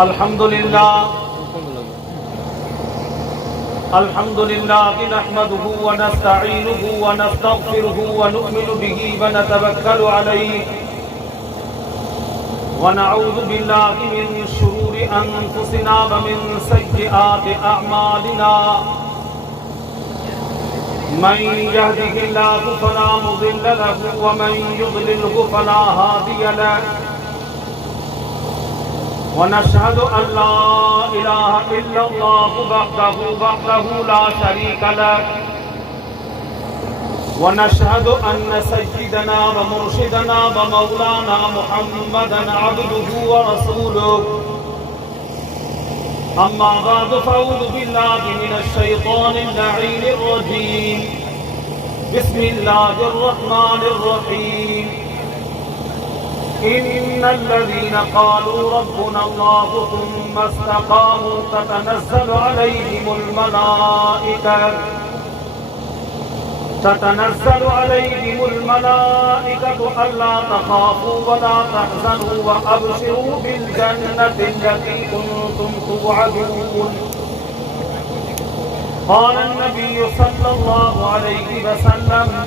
अल्हम्दुलिल्लाह नहमदुहु व नस्तईनुहु व नस्तगफिरुहु व नु'मिनु बिही व नतवक्कलु अलैहि व नऊज़ु बिल्लाहि मिन शुरूरि अनफुसिना व मिन सय्यिआति अअमालिना मन यहदिहिल्लाहु फला मुदिल्ल लहु व मन युद्लिलहु फला हादिय लहु ونشهد أن لا إله إلا الله وحده لا شريك له ونشهد أن سيدنا ومرشدنا ومولانا محمدا عبده ورسوله أما بعد فأعوذ بالله من الشيطان اللعين الرجيم بسم الله الرحمن الرحيم إن الذين قالوا ربنا الله ثم استقاموا تتنزل عليهم الملائكة ألا تخافوا ولا تحزنوا وأبشروا بالجنة التي كنتم توعدون قال النبي صلى الله عليه وسلم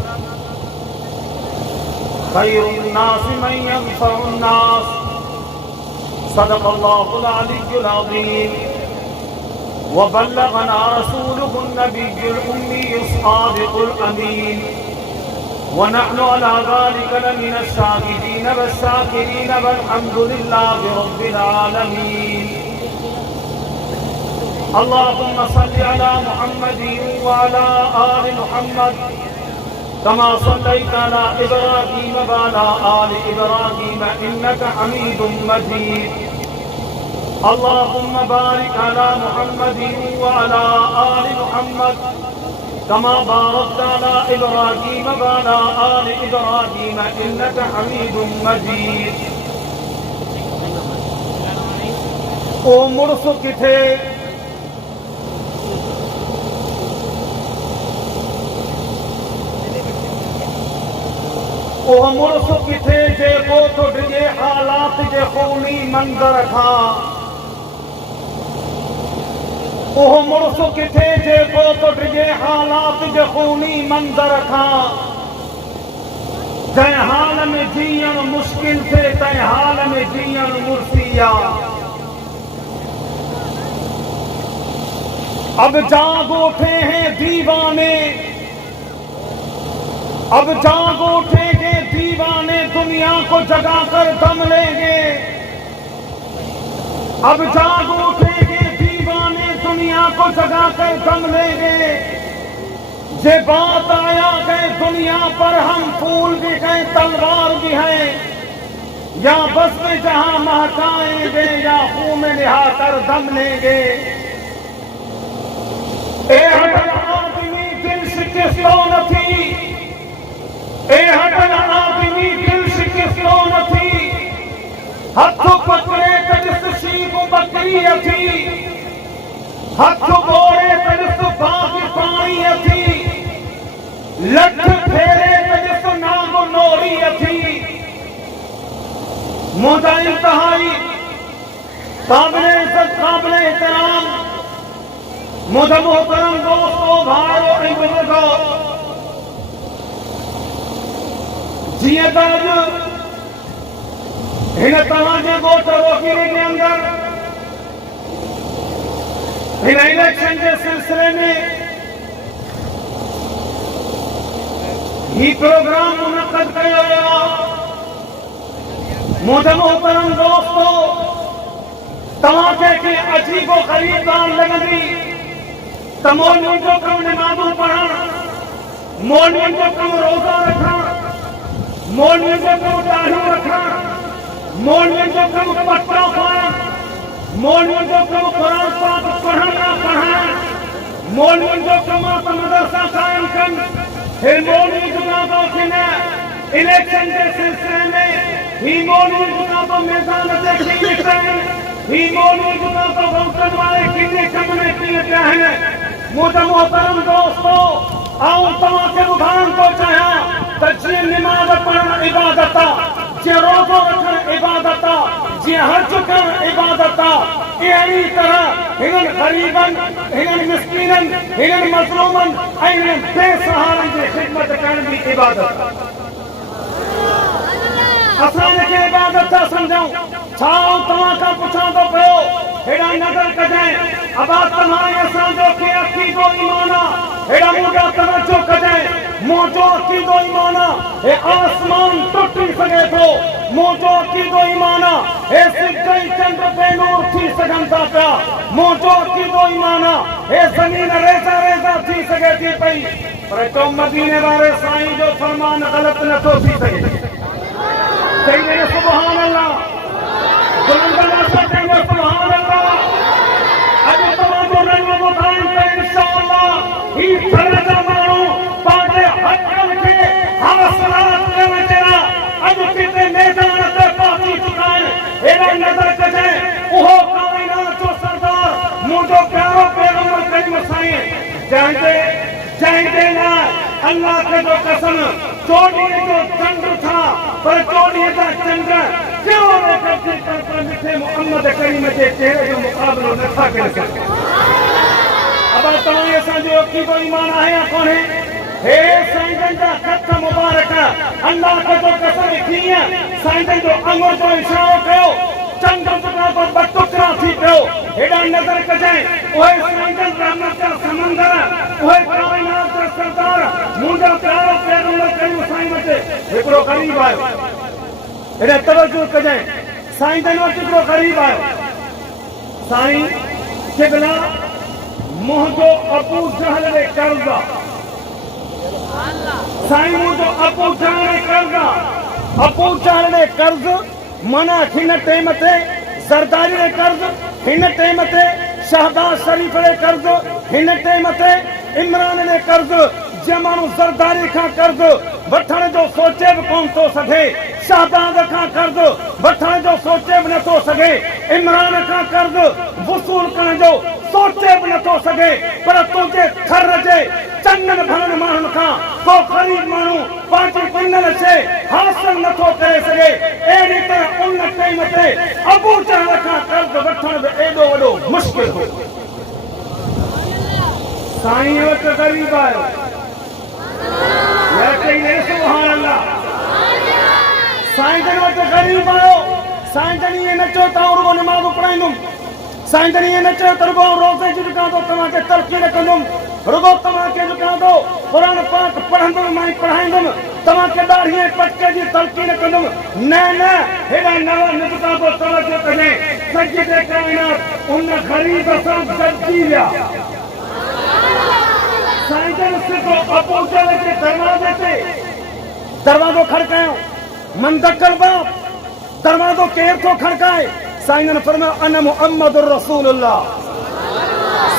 خير الناس من ينفع الناس صدق الله العلي العظيم وبلغنا رسوله النبي الأمي الصادق الأمين ونحن على ذلك لمن الشاهدين والشاكرين والحمد لله رب العالمين اللهم صل على محمد وعلى آل محمد كما صليت على إبراهيم وعلى آل إبراهيم إنك حميد مجيد اللهم بارك على محمد وعلى آل محمد كما باركت على إبراهيم وعلى آل إبراهيم إنك حميد مجيد ओ मुर्स किथे ओ मुर्स किथे जे को तुझे हालात जे खूनी मंजर खां ओ मुर्स किथे जे को तुझे हालात जे खूनी मंजर खां जै हाल में जीवन मुश्किल थे तै हाल में जीवन मुर्सिया अब जाग उठे हैं दीवाने अब जाग उठेंगे दीवाने दुनिया को जगा कर दम लेंगे अब जाग उठेंगे दीवाने दुनिया को जगा कर दम लेंगे जे बात आया गए दुनिया पर हम फूल भी गए तलवार भी हैं या बस में जहां महकाएंगे या खून में निहा कर दम लेंगे ए हटन आदमी दिल शिकस्तो नथी ए हटन आदमी दिल शिकस्तो नथी हथ पकड़े तॾिस शीप बकरी अथी हथ बोड़े तॾिस बाग पाणी अथी लठ फेरे तॾिस नाग नोरी अथी मुंहिंजा इंतहाई काबिल इज़्ज़त काबिल एहतराम मुंहिंजा मोहतरम दोस्तो भाइयो ऐं बुज़ुर्गो जीअं त अॼु हिन तव्हांजे ॻोठ रोकीरे जे अंदर हिन इलेक्शन जे सिलसिले में ही प्रोग्राम मुनक़द कयो वियो आहे मुंहिंजा मोहतरम दोस्तो तव्हांखे के अजीबो ग़रीब ॻाल्हि लॻंदी त मौलवियुनि जो कमु निमाज़ूं पढ़णु मौलवियुनि जो कमु रोज़ा रखणु मौलवियुनि जो कमु ॾाढ़ियूं रखणु मौलवियुनि जो कमु पटा पाइणु मौलवियुनि जो कमु क़ुरान पाक पढ़णु या पढ़ाइणु मौलवियुनि जो कमु आहे त मदरसा क़ाइमु कनि हे मौलवी जुनादो खे न इलेक्शन जे सिलसिले में ही मौलवी जुनादो मैदान ते कीअं निकिरनि ही मौलवी जुनादो वक़्तनि वारे किने कम में कीअं पिया आहिनि मुंहिंजा मोहतरम दोस्तो आऊं तव्हांखे ॿुधाइण थो चाहियां त जीअं निमाज़ पढ़णु इबादत आहे जीअं रोज़ो रखणु इबादत आहे जीअं हज करणु इबादत था अहिड़ी तरह हिननि ग़रीबनि हिननि मिस्कीननि हिननि मज़लूमनि ऐं हिननि बेसहारनि जी ख़िदमत करण जी इबादत असां हिनखे इबादत था सम्झूं छा तव्हां खां पुछां थो पियो हेॾा नज़र कजांइ अबा तव्हां असांजो खे अक़ीदो ईमान आहे हेॾा मुंहिंजा तवजो कजांइ मुंहिंजो अक़ीदो ईमान आहे हे आसमान टुटी सघे थो मुंहिंजो अक़ीदो ईमान आहे हे सिज ऐं चंड बेनूर थी सघनि था पिया मुंहिंजो अक़ीदो ईमान आहे हे ज़मीन रेज़ा रेज़ा थी सघे थी पई पर तो मदीने वारे साईं जो फरमान ग़लति नथो थी सघे चईंदे सुभान अल्लाह बुलंद आवाज़ चईंदे सुभान अल्लाह अॼु तव्हांजो रंग ॿुधाइनि त इंशाअल्लाह ही फर्ज़ माण्हू पंहिंजे हक़नि खे हासिलात करण जहिड़ा अॼु किथे मैदान ते पहुची चुका आहिनि हेॾा नज़र कजांइ उहो काइनात जो सरदार मुंहिंजो प्यारो पैगंबर करीम साईं जंहिंजे लाइ अल्लाह खे जो कसम चोॾीअ जो चंड था पर चोॾीअ जा चंड मिठे मोहम्मद करीम जे चेहरे जो मुक़ाबिलो नथा करे सघनि अब तव्हां असांजो अक़ीदो ईमान आहे या कोन्हे हे साईं जा हथ मुबारक अल्लाह खे जो कसम कीअं साईं जो अंगूर जो इशारो कयो चंड टुकड़ा पर बटुकड़ा थी पियो हेॾा नज़र कजांइ उहे साईं रहमत जा समंदर उहे काइनात जा सरदार मुंहिंजा प्यारा पैगंबर करीम साईं वटि हिकिड़ो ग़रीब आयो हेॾा तवजो कजांइ साईं जन वटि हिकिड़ो ग़रीब आयो साईं किबला मुंहिंजो अबू जहल ॾे कर्ज़ आहे साईं मुंहिंजो अबू जहल ॾे कर्ज़ आहे अबू जहल ॾे कर्ज़ माना हिन टाइम ते ज़रदारी ॾे कर्ज़ हिन टाइम ते शहबाज शरीफ़ ॾे कर्ज़ हिन टाइम ते इमरान ॾे कर्ज़ जे माण्हू ज़रदारी खां कर्ज़ वठण जो सोचे बि कोन थो सघे शहबाज खां कर्ज़ वठण जो सोचे बि नथो सघे इमरान खां कर्ज़ वसूल करण जो सोचे बि नथो सघे पर तुंहिंजे थर जे चंदन भरनि माण्हुनि खां को ग़रीब माण्हू पंहिंजी पिनल शइ हासिल नथो करे सघे अहिड़ी तरह उन टाइम ते अबू जहल खां कर्ज़ वठण बि एॾो वॾो मुश्किल हो साईं वटि ग़रीब आयो या चईंदे सुभान अल्लाह साईं जन वटि ग़रीब आयो साईं जन ईअं न चयो त रुॻो निमाज़ पढ़ाईंदुमि साईं जन ईअं न चयो त रुॻो रोज़े जी दुकान तो तव्हांखे तरक़ी न कंदुमि रुॻो तव्हांखे दुकान तो क़ुरान पाक पढ़ंदुमि मां पढ़ाईंदुमि तव्हांखे ॾाढी पटके जी तरक़ी न कंदुमि न न हेॾा नवा निबता तो तवजो कजांइ सजदे काइनात उन ग़रीब सां गॾिजी विया साईं जन सिधो अबू जहल जे दरवाज़े ते दरवाज़ो खड़कायो मन दकल बाप दरवाज़ो केर थो खड़काए साईं ने फरमाया अन मुहम्मद रसूलुल्लाह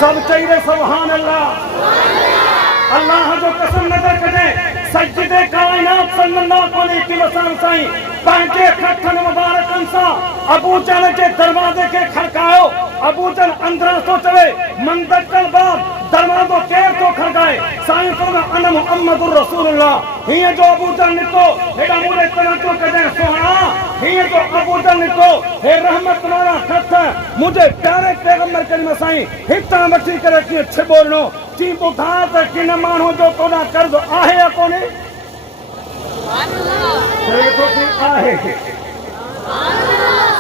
सब चईंदे सुभान अल्लाह अल्लाह जो कसम नज़र कजांइ सजदे काइनात सल्लल्लाहु अलैहि वसल्लम साईं पंहिंजे हथनि मुबारकनि सां अबू जहल जे दरवाज़े खे खड़कायो अबू जहल अंदरां थो चवे मन दकल बाप दरवाज़ो केर थो खड़काए साईं फरमाया अन मुहम्मद रसूलुल्लाह हीअं जो अबू जहल निकितो हेॾा मूंखे तवजो कजांइ सुहिणा हीअं जो अबू जहल निकितो हे रहमत वारा हथ मुंहिंजे प्यारे पैगंबर करीम साईं हितां वठी करे कीअं छिॿो ॾिनो चई ॿुधा त किन माण्हू जो तोॾां कर्ज़ आहे या कोन्हे आहे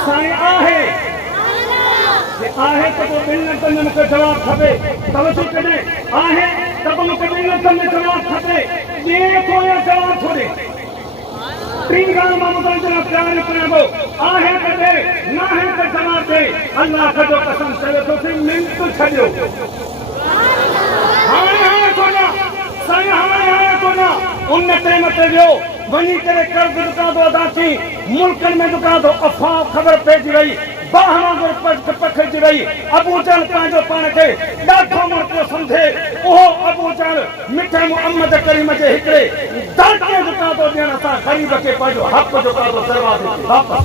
साईं आहे आहे त पोइ ॿिनि लखनि में मूंखे जवाबु खपे तवजो कजांइ आहे त पोइ मूंखे ॿिनि लखनि में जवाबु खपे ॾिए थो या जवाबु थो ॾे टी ॻाल्हि मां ॿुधाइण जो प्यार कयां थो आहे त ॾे न आहे त जवाबु ॾे अल्लाह जो कसम चवे थो कि मिंट छॾियो हाणे आहे थो न साईं हाणे आहे थो न उन टाइम ते वियो वञी करे कर्ज़ दुकान थो अदा थी मुल्कनि में दुकान थो अफ़वाह ख़बर पइजी वई पखिड़िजी वई अबू जहल पंहिंजो पाण खे ॾाढो मोटियो सम्झे उहो अबू जहल मिठे मुहम्मद करीम जे हिकिड़े दर्जे दुकान थो ॾियण सां ग़रीब खे पंहिंजो हक़ दुकान थो दरवाज़े ते वापसि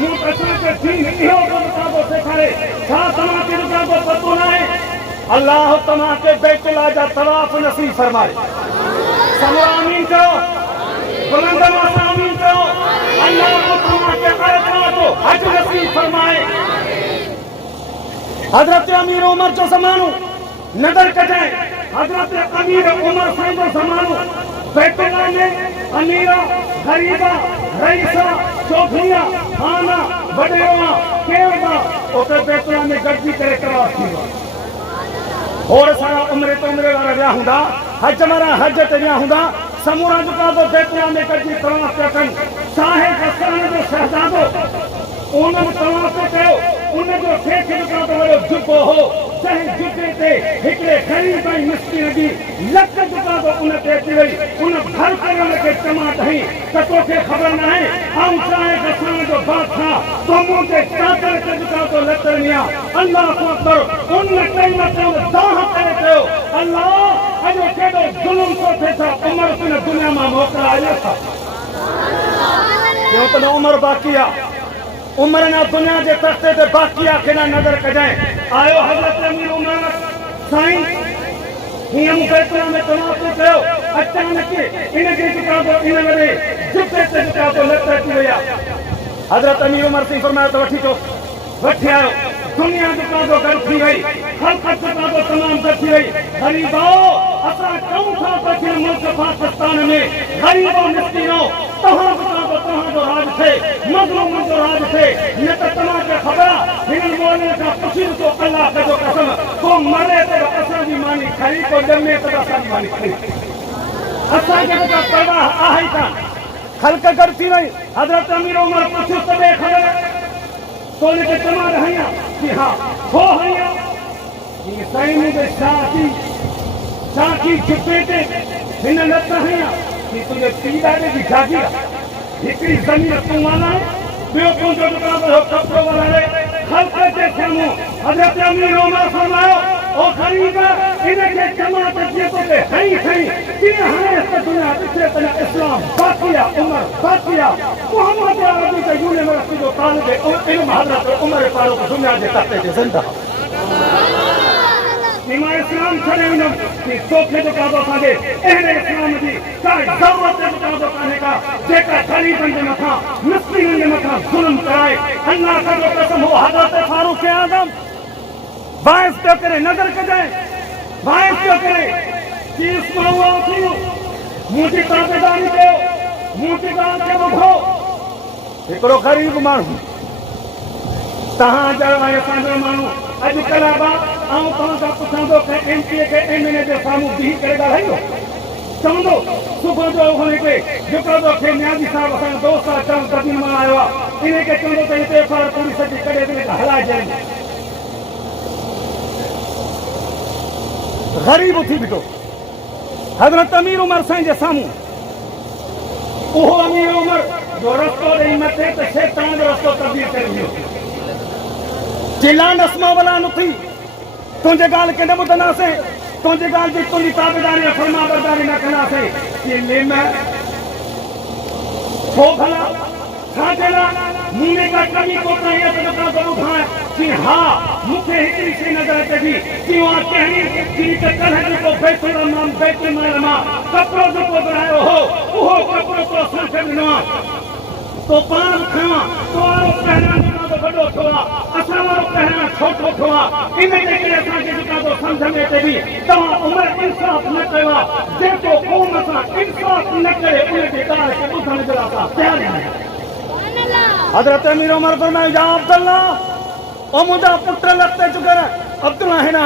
मूं असांखे दीन इहो दुकान थो सेखारे छा तव्हांखे दुकान थो पतो न आहे अल्लाह तव्हांखे बैतुल्लाह जा तवाफ़ नसीब फरमाए समूरा आमीन चयो बुलंद आवाज़ आमीन चयो अल्लाह तव्हांखे हज नसीब हजरत अमीर उमर जो ज़मानो नज़र कजाए हजरत अमीर उमर साईं जो ज़मानो बैतुल्लाह में अमीरा गरीबा रईसा चौधरिया खाना वडेरा केरवा उते बैतुल्लाह में गड्डी करे तवाफ थींदो और सारा उम्रे वारा विया हूंदा हज वारा हज ते विया हूंदा समूरा जेका तो बैतुल्लाह में गड्डी तवाफ पिया कनि साहिब हसन जो शहजादो उन्हनि तवाफ कयो उनजो शेख जेका तो वॾो जुबो हो जंहिं जुबे ते हिकिड़े ग़रीब ऐं मिस्कीन जी लक जेका तो उन ते अची वई उन घर करण खे चमाट हई त तोखे ख़बर न आहे आऊं साहिब हसन जो बादशाह तो मूं ते चादर खे जेका तो लतरनी आहे अल्लाह अकबर उन टाइम ते दाह करे चयो अल्लाह अॼु केॾो ज़ुल्म थो थिए छा उमर खे दुनिया मां मोकिलायो छा ॿियो त उमर बाक़ी आहे उमर ना दुनिया के तख्ते ते बाकी आखिना नजर कजाए आयो हजरत अमीर उमर साईं हियं बैतुल्लाह में तवाफ कयो अचानक इनके जेका तो इन वडे जुबे ते जेका तो लत अची वई हजरत अमीर उमर से फरमाया तो वठी चो वठी आयो दुनिया जेका तो गॾु थी वई ख़लक़त जेका तो तमाम गॾु थी वई ग़रीबो असां चऊं था त मुल्क पाकिस्तान में ग़रीबो मिस्कीनो तव्हां जेका तो तव्हांजो राज थे मज़लूम जो राज थे न त तव्हांखे ख़बर हिन मोहल्ले खां पुछी ॾिसो अल्लाह जो कसम को मरे त असांजी मानी खरी को ॼमे त असांजी मानी खरी असांखे जेका परवाह आहे ई कान ख़ल्क़ गॾु थी वई हज़रत अमीर उमर पुछियो तॾहिं ख़बर तो उनके चमाट हइया कि हाँ हो हइया कि साईं मुझे साकी जुबे ते हिन लत हइया कि तुझे पी ॾाॾे जी जागीर हिकिड़ी ज़मीन तूं वाला ॿियो तुंहिंजो जेका हो कपिड़ो वराए ख़ल्क़ जे साम्हूं हज़रत अमीर उमर फरमायो ओ ग़रीब इनखे चमाट जीअं तोखे हई खई कीअं हाणे त दुनिया ॾिसे त इस्लाम बाक़ी आहे उमर बाक़ी आहे मोहम्मद अरबी जे यूनिवर्सिटी जो तालिब इल्म हज़रत उमर फारूक दुनिया जे तख़्ते ते ज़िंदा मां इस्लाम छॾे वेंदुमि कि तोखे जेका तो असांखे अहिड़े इस्लाम जी का ज़रूरत जेका तो कान्हे का जेका ग़रीबनि जे मथां मिस्कीननि जे मथां ज़ुल्म कराए अल्लाह जो कसम हो हज़रत फारूक आज़म बाइस पियो करे नज़र कजाए बाइस पियो करे कि इस्माऊ थियो मुंहिंजी ताबेदारी कयो मुंहिंजी ॻाल्हि खे ॿुधो हिकिड़ो ग़रीब माण्हू तव्हां चयो आहे असांजो माण्हू अॼुकल्ह बा आऊं तव्हां खां पुछां थो कंहिं एमपीए खे एमएलए जे साम्हूं बीही करे ॻाल्हाईंदो चवंदो सुबुह जो हुनखे जेको तो खे न्याजी साहिब असांजो दोस्त आहे चवण कदीम मां आयो आहे इनखे चवंदो त हिते एफ आई आर पुलिस जी कॾहिं बि हलाइजे ग़रीब उथी बीठो हज़रत अमीर उमर साईं जे साम्हूं उहो अमीर उमर जो रस्तो ॾेई मथे त शैतान जो रस्तो तब्दील करे वियो चिलांड असमा वाला नुथी तुंहिंजे ॻाल्हि खे न ॿुधंदासीं तुंहिंजी ॻाल्हि जी तुंहिंजी ताबेदारी ऐं फर्मा बरदारी न कंदासीं कि लिम छो भला छा चला मूं में का कमी कोताही आहे त जेका तो ॿुधाए कि हा मूंखे हिकिड़ी शइ नज़र अचे थी कि उहा कहिड़ी कि कल्ह जेको बैतुल मां कपिड़ो जेको घुरायो हो उहो कपिड़ो तो असांखे ॾिनो आहे तो पान खां तो वारो पहिरां जेका तो वॾो थियो आहे असां वारो पहिरां छोटो थियो आहे इन जे करे असांखे जेका तो सम्झ में अचे थी तव्हां उमिरि इंसाफ़ न कयो आहे जेको क़ौम सां इंसाफ़ न करे उनजे ॻाल्हि खे ॿुधण जे लाइ असां तयार आहियूं हज़रत अमीर उमर फरमायो या अब्दुल्ला ओ मुंहिंजा पुट लते चुकर अब्दुल्ला हिन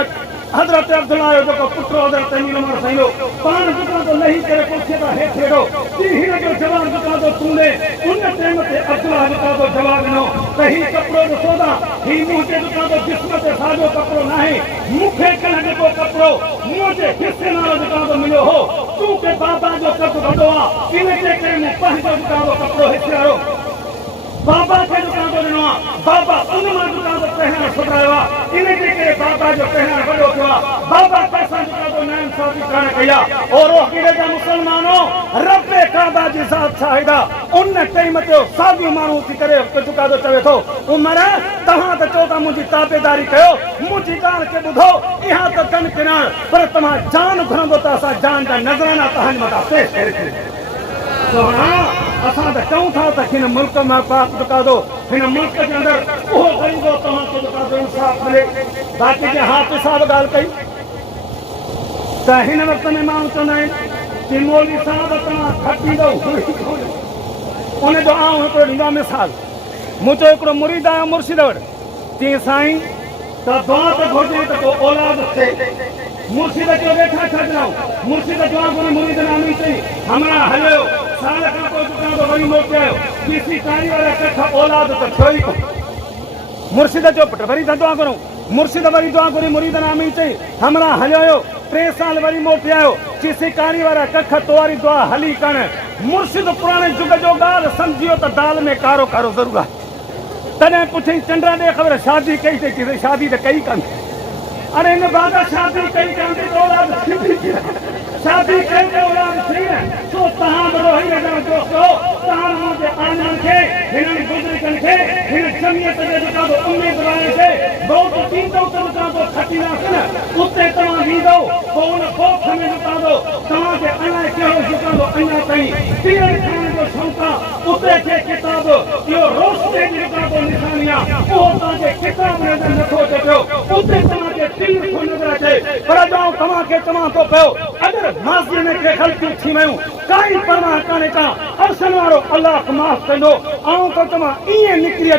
हज़रत अब्दुल्ला जो जेको पुटु हज़रत अमीर उमर साईं जो पाण जेका तो लही करे पुछे त हेठि वेठो कि हिन जो जवाबु जेका तो तूं ॾे उन टाइम ते अब्दुल्ला जेका तो जवाबु ॾिनो त हीउ कपिड़ो ॾिसो था हीउ मुंहिंजे जेका तो जिस्म ते साॻियो कपिड़ो न आहे मूंखे कल्ह जेको कपिड़ो मुंहिंजे हिसे नालो जेका तो मिलियो हो तूं के बाबा जो कप वॾो आहे इन जे करे मूं पंहिंजो जेका तो कपिड़ो हिसे वारो बाबा खे जेका तो ॾिनो आहे बाबा उन मां जेका तो पहिरां सुधारियो आहे इन जे करे बाबा जो पहिरां वॾो थियो आहे बाबा पैसा जेका तो नाइंसाफ़ी करण कई आहे और अक़ीदे जा मुसलमानो रब काबा जी ज़ात शाहिद आहे उन टाइम ते साॻियो माण्हू थी करे जेका तो चवे थो उमर तव्हां त चओ था मुंहिंजी ताबेदारी कयो मुंहिंजी ॻाल्हि खे ॿुधो इहा त कनि किनार पर तव्हां जान घुरंदो त असां जान जा नज़राना तव्हांजे मथां पेश करे छॾींदा असां त चऊं था त हिन मुल्क में पाक दुका दो हिन मुल्क जे अंदरि उहो ग़रीबो तव्हांखे दुका दो इंसाफ़ मिले बाक़ी जे हा पिसाब ॻाल्हि कई त हिन वक़्त में माण्हू चवंदा आहिनि कि मौलवी साहब तव्हां खटींदो उनजो आउं हिकिड़ो ॾींदो मिसाल मुंहिंजो हिकिड़ो मुरीद आयो मुर्शिद वटि चई साईं त दुआ त घुरिजे त को औलाद थिए मुर्शिद जो वेठा छॾियो मुर्शिद दुआ घुरी मुरीद नामी चई हमरा हलियो साल खां पोइ दुकान तो वरी मोकिलियो आयो किसी कारी वारा कठ औलाद त थियो ई कोन मुर्शिद जो पुट वरी दुआ करूं मुर्शिद वरी दुआ घुरी मुरीद नामी चई हमरा हलियो 3 साल वरी मोकिलियो आयो किसी कारी वारा कख तोवारी दुआ हली कण मुर्शिद पुराणे जुग जो ॻाल्हि सम्झियो त दाल में कारो कारो ज़रूरु आहे तॾहिं पुछई चंड्रा ॾे ख़बर शादी कई थी की शादी त कई कान अरे हिन बाबा शादी कई कान थी औलाद शादी कई त औलाद थी न तो तव्हां बड़ो ही अॻियां दोस्तो तव्हां मुंहिंजे आननि खे हिननि बुज़ुर्गनि खे हिन जमियत जे जेका बि उमेदवारनि खे वोट ॾींदो त जेका बि खटींदासीं न उते तव्हां ॾींदो पोइ उन पोख में जेका बि तव्हांखे अलाए कहिड़ो जेका बि अञा ताईं पीअण खाइण जो शौक़ु आहे उते खे किताब इहो रोशनी जी जेका बि निशानी आहे उहो तव्हांखे किताब नज़र नथो अचे पियो उते तव्हांखे दिलि नथो नज़र अचे पर ॼाण तव्हांखे चवां थो पियो अगरि माज़ीअ में के ग़लतियूं थी वियूं काई परवाह कान्हे का अर्शन वारो अलाह माफ़ कंदो आउं त चवां ईअं निकिरी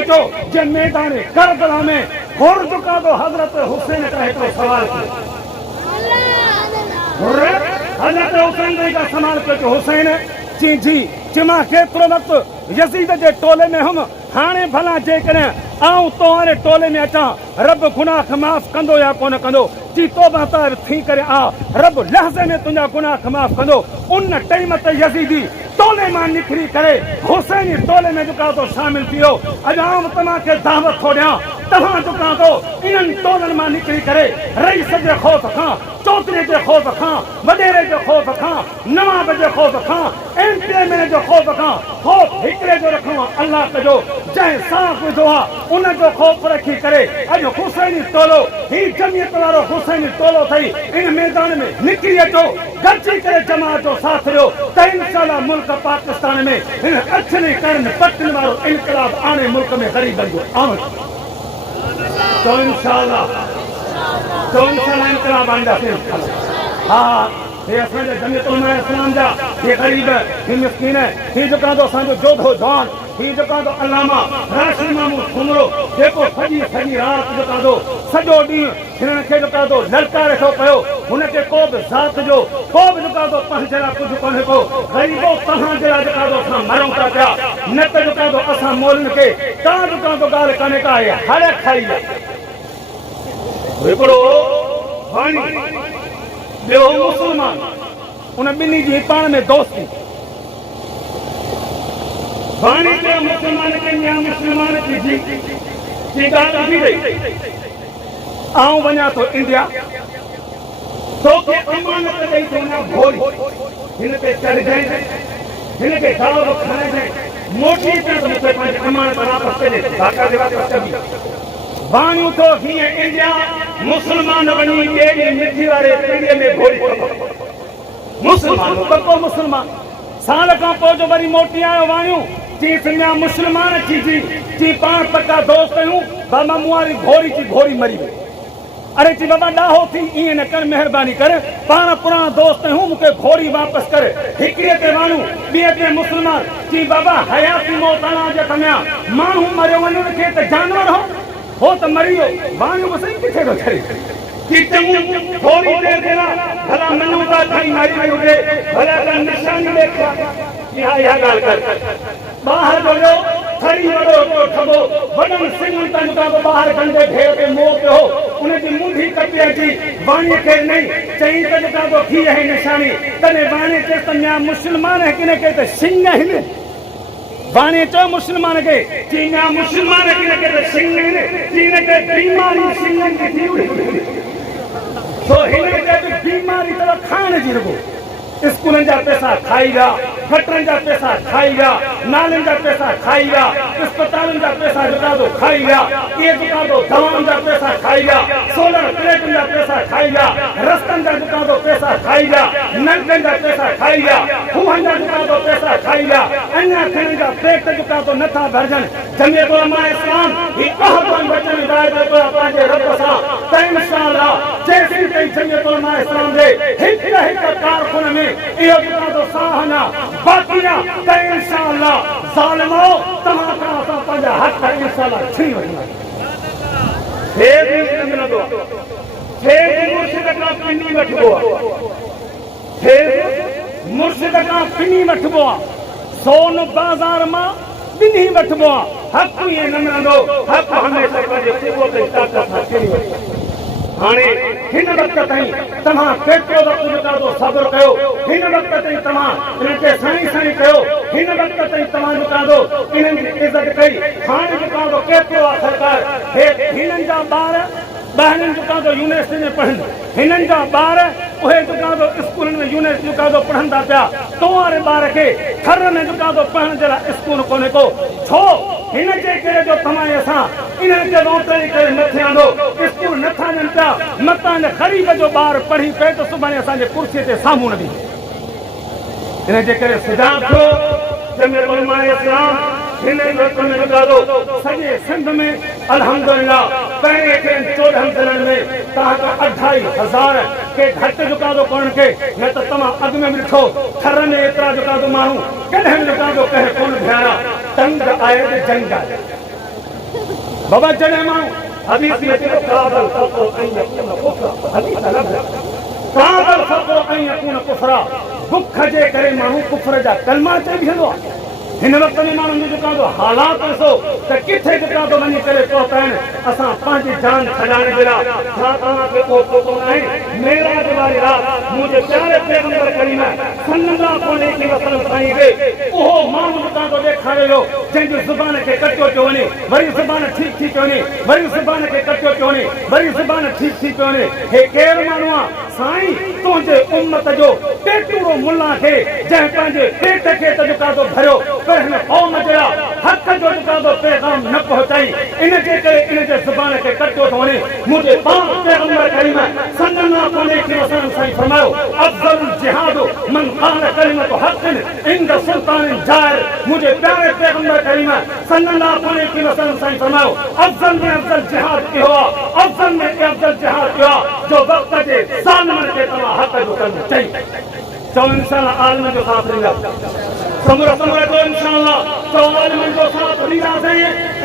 अचो जे मैदान करबला में घोड़ चुका तो हज़रत हुसैन का हिकिड़ो सवाल कयो हज़रत हुसैन का सवाल कयो हुसैन जी मां केतिरो वक़्तु यज़ीद जे टोले में हुउमि हाणे भला जेकॾहिं आउं तोहारे टोले में अचां रब गुनाह माफ़ कंदो या कोन कंदो जी तौबा तार थी करे आ रब लहज़े में तुंहिंजा गुनाह माफ़ कंदो उन टाइम ते यज़ीदी टोले मां निकिरी करे हुसैनी टोले में जेका तो शामिल थी वियो अॼु आउं तव्हांखे दावत थो ॾियां तव्हां जेका तो इन्हनि टोलनि मां निकिरी करे रईस जे ख़ौफ़ खां चौधरी जे ख़ौफ़ खां वॾेरे जे ख़ौफ़ खां नवाब जे ख़ौफ़ खां एमपीएम जो ख़ौफ़ खां ख़ौफ़ हिकिड़े जो रखणो आहे अलाह जो जंहिं साफ़ विधो आहे उन जो ख़ौफ़ रखी करे अॼु हुसैनी टोलो ही जमियत वारो हुसैनी टोलो अथई इन मैदान में निकिरी अचो गॾिजी करे जमात जो साथ ॾियो त इंशाअल्लाह मुल्क पाकिस्तान में हिन अछनी करन पटन वारो इनकलाब आणे मुल्क में ग़रीबनि जो आमद तो इंशाअल्लाह इनकलाब आंदासीं हा हे असांजे जमियत उलमा इस्लाम जा हे ग़रीब हे मिस्कीन हे जेका तो असांजो जोधो जवान ही जेका तो अल्लामा राशिद महमूद खुमरो जेको सॼी राति जेका तो सॼो ॾींहुं हिननि खे जेका तो ललकारे थो पियो हुनखे को बि ज़ात जो को बि जेका तो पंहिंजे लाइ कुझु कोन्हे को ग़रीबो तव्हांजे लाइ जेका तो असां मरूं था पिया न त जेका तो असां मोलनि खे तव्हां जेका तो ॻाल्हि कान्हे का आहे हर खाई हिकिड़ो ॿियो मुस्लमान उन ॿिन्ही जी पाण में दोस्ती वाणी के मुसलमान के या मुसलमान की ॻाल्हि थी वई आऊं वञा थो इंडिया तोखे अमानत ॾेई थो वञा घोड़ी हिन ते चढ़जांइ हिन खे दाव खाराइजांइ मोटी त मूंखे पंहिंजी अमानत वापसि कजे ढाका जे वापसि कबी वाणियूं थो हीअं इंडिया मुसलमान वञी अहिड़ी मिठी वारे पिंडीअ में घोड़ी मुसलमान साल खां पोइ जो वरी मोटी आयो वाणियूं चई संज्ञा मुसलमान थी जी पाण पक्का दोस्त आहियूं बाबा मूं वारी घोड़ी मरी वई अरे जी बाबा ॾाहो थी ईअं न कर महिरबानी कर पाण पुराणा दोस्त आहियूं मूंखे घोड़ी वापसि कर हिकिड़े ते वाणियूं ॿिए ते मुसलमान चई बाबा हयाती मौत जे कमिया माण्हू मरियो वञण खे त जानवर हो त मरी वियो वाणियूं बि सही किथे थो छॾे थोड़ी देर देना भला मनु का थाई मारी वई हुजे भला का निशानी देखा इहा ॻाल्हि कर ॿाहिरि डोड़ियो थरी वॾो हिकिड़ो ठॻो वॾनि सिंगनि तां जेका ॿाहिरि गंदे ढेर ते मोह पियो उनजी मुंडी कटी अची वाणीअ खे ॾिनई चई त जेका थी आहे निशानी तॾहिं वाणी चएसि त ॿिया मुस्लमान हिन खे त सिंग आहिनि वाणी चयो मुस्लमान खे चई ॿिया मुस्लमान हिन खे त सिंग आहिनि चई हिन खे बीमारी सिंगनि जी थी वई तो हिनखे बीमारी अथव खाइण जी रुगो स्कूलनि जा पैसा खाई विया खटनि जा पैसा खाई विया नालियुनि जा पैसा खाई विया, अस्पतालुनि जा पैसा जेका तो खाई विया, इहे जेका तो दवाउनि जा पैसा खाई विया, सोलर प्लेटुनि जा पैसा खाई विया, रस्तनि जा जेका तो पैसा खाई विया, नलकनि जा पैसा खाई विया, खूहनि जा जेका तो पैसा खाई विया, अञा थियण जा पेट जेका तो नथा भरजनि। जमियत उलमा इस्लाम ही अहद वचन हिदायत कयो पंहिंजे रब सां त इंशाअल्लाह जेसीं ताईं जमियत उलमा इस्लाम जे हिक हिक कारखाने में इहो जेका तो साहना बाक़ी आहे त इंशाअल्लाह ज़ालिमो तव्हां खां असां पंहिंजा हक़ इंशाअल्लाह छीनी वठंदासीं। मुर्शिद खां पिनी वठिबो आहे, मुर्शिद खां पिनी वठिबो आहे, सोन बाज़ार मां ॾिनी वठिबो आहे। हक़ ईअं न मिलंदो, हक़ हमेशह पंहिंजे क़ुवत ऐं ताक़त सां छीनी वठिबो। हाणे हिन वक़्त ताईं तव्हां केतिरो वक़्तु जेका तो सब्र कयो, हिन वक़्त ताईं तव्हां इनखे साईं साईं कयो, हिन वक़्त ताईं तव्हां जेका तो इन्हनि जी इज़त कई। हाणे जेका तो केतिरो आहे सरकार हिननि जा ॿार ॿाहिरनि जेका तो यूनिवर्सिटी में पढ़नि, हिननि जा ॿार उहे जेका तो स्कूलनि में यूनिवर्सिटी जेका तो पढ़नि था पिया, तो वारे ॿार खे थर में जेका तो पढ़ण जे लाइ स्कूल कोन्हे को। छो हिन जे करे जो तव्हां असां इन्हनि खे नौकरी करे न थियंदो, स्कूल नथा ॾियनि पिया, मकान ग़रीब जो ॿार पढ़ी पए त सुभाणे असांजे कुर्सीअ ते साम्हूं न बीहे। इन जे करे सुजाॻ थियो जमियत उलमा इस्लाम हिन वक़्त में जेका तो सॼे सिंध में अल्हम्दुलिल्लाह पहिरें खे 14 ज़िलनि में तव्हांखे 2500 के घटि जेका तो कोन खे न त तव्हां अॻु में बि ॾिठो थर में एतिरा जेका तो माण्हू कॾहिं बि जेका तो कंहिं कोन बीहारिया। तंग आहे त जंग आहे बाबा, जॾहिं माण्हू हदीस में कादल फक़्र ऐं यक़ून कुफ़्रा, हदीस न कादल फक़्र ऐं यक़ून कुफ़्रा, बुख जे करे माण्हू कुफ़र जा कलमा चई बीहंदो आहे। हिन वक़्त में माण्हुनि जो जेका तो हालात ॾिसो त किथे जेका तो वञी करे पहुता आहिनि। असां पंहिंजी जान छॾाइण जे लाइ छा तव्हांखे को पतो न आहे? मेराज वारी राति मुंहिंजे प्यारे पैगंबर करीम सल्लल्लाहु अलैहि वसल्लम साईं खे उहो माण्हू जेका तो ॾेखारे वियो जंहिंजी ज़ुबान खे कटियो पियो वञे, वरी ज़ुबान ठीकु थी पियो वञे, वरी ज़ुबान खे कटियो पियो वञे, वरी ज़ुबान ठीकु थी पियो वञे। हे केरु माण्हू आहे? साईं तुंहिंजे उम्मत जो टेटूरो मुल्ला खे जंहिं पंहिंजे पेट खे त जेका तो भरियो पर हिन क़ौम जे हक़ जो जेका तो पैगाम न पहुचाई। इन जे करे इन जे ज़ुबान खे कटियो थो वञे। मुंहिंजे पाक पैगंबर करीम सल्लल्लाहु अलैहि वसल्लम साईं फरमायो अफ़ज़ल जिहाद मन क़ाल कलिमत हक़्क़िन इंद सुल्तान जाइर। मुंहिंजे प्यारे पैगंबर करीम सल्लल्लाहु अलैहि वसल्लम साईं फरमायो अफ़ज़ल में अफ़ज़ल जिहाद इहो आहे, अफ़ज़ल में अफ़ज़ल जिहाद इहो आहे जो वक़्त जे ज़ालिमनि खे तव्हां हक़ जो कमु चई। चओ इंशाअल्लाह आलिम जो साथ ॾींदा, समूरा समूरा तो इंशाअल्लाह तो आलिमनि जो साथ ॾींदासीं।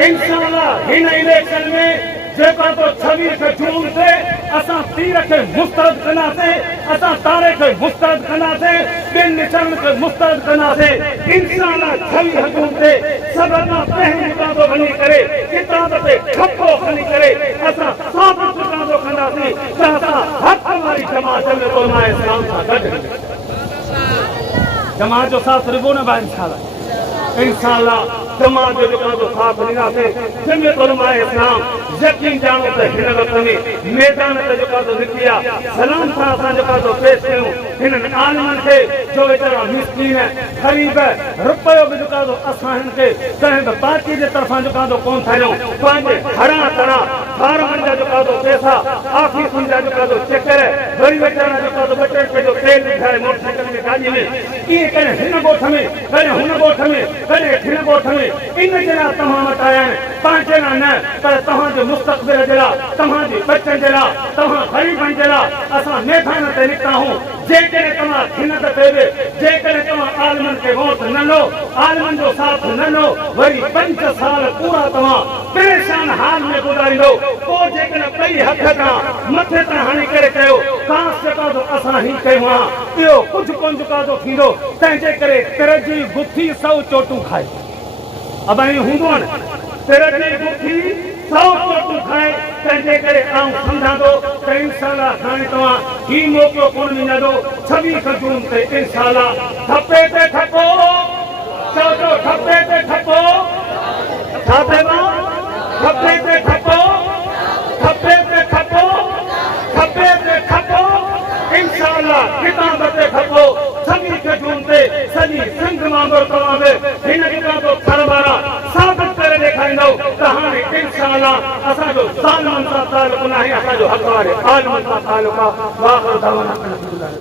इंशाअल्लाह हिन इलेक्शन में जेका तो 26 जून ते असां तीर खे मुस्तरद कंदासीं, असां तारे खे मुस्तरद कंदासीं, ॿियनि निशाननि खे मुस्तरद कंदासीं। इंशाअल्लाह 26 जून ते सभ खां पहिरीं जेका तो वञी करे किताब ते खपो खणी करे असां साबित जेका तो कंदासीं त असां हक़ वारी जमात में उलमा इस्लाम सां गॾु जमात जो साथ रिबो न बा इंशाअल्लाह। इंशाअल्लाह जमात जो जेका तो साथ ॾींदासीं। जमियत उलमा इस्लाम यकीन जानो त हिन वक़्त में मैदान ते जेका तो निकिती आहे सलाम सां असां जेका तो पेश कयूं हिननि आलिमनि खे जो वीचारा मिस्कीन ग़रीब रुपयो बि जेका तो असां हिन खे कंहिं बि पार्टी जे तरफ़ां जेका तो कोन ठाहियूं। पंहिंजे हरा तरा फार्मनि जा जेका तो पैसा ऑफिसुनि जा जेका तो चकर वरी वीचारा जेका तो 2 रुपए जो तेल विझाए मोटरसाइकिल में गाॾी में ईअं कॾहिं हिन ॻोठ में कॾहिं हुन ॻोठ में कॾहिं हिन ॻोठ में इन जे लाइ तव्हां वटि आया आहिनि। पंहिंजे लाइ न पर तव्हांजे मुस्तक़बिल जे लाइ, तव्हांजे बचनि जे लाइ, तव्हां ग़रीबनि जे लाइ असां मैदान ते निकिता आहियूं। जेकॾहिं तव्हां हिनत कइबे, जेकॾहिं तव्हां आलिमनि खे वोट न ॾिनो, आलिमनि जो साथ न ॾिनो, वरी 5 साल पूरा तव्हां परेशान हाल में गुज़ारींदो। पोइ जेकॾहिं ॿई हथ खां मथे तां हणी करे कयो कास जेका तो असां ही कयूं आहे इहो कुझु कोन जेका तो थींदो। तंहिंजे करे तिर जी गुथी 100 चोटूं खाए। अब ईअं हूंदो आहे न, तिर जी गुथी 100 चोटूं खाए। तंहिंजे करे आउं सम्झां थो त इंशाअल्लाह हाणे तव्हां ही मौक़ो कोन विञंदो। 26 जून ते इंशाअल्लाह ठपे ते ठपो, चओ ठपे ते ठपो, छा चइबो? ठपे ते ठपो, ठपे ते ठपो, ठपे ते ठपो। इंशाअल्लाह किताब ते ठपो 26 जून ते सॼी सिंध वांगुरु तव्हां बि हिन ताल्लुक़ न आहे असांजो हक़ वारे आलिमनि सां ताल्लुक़ आहे। वाख़िर दअवाना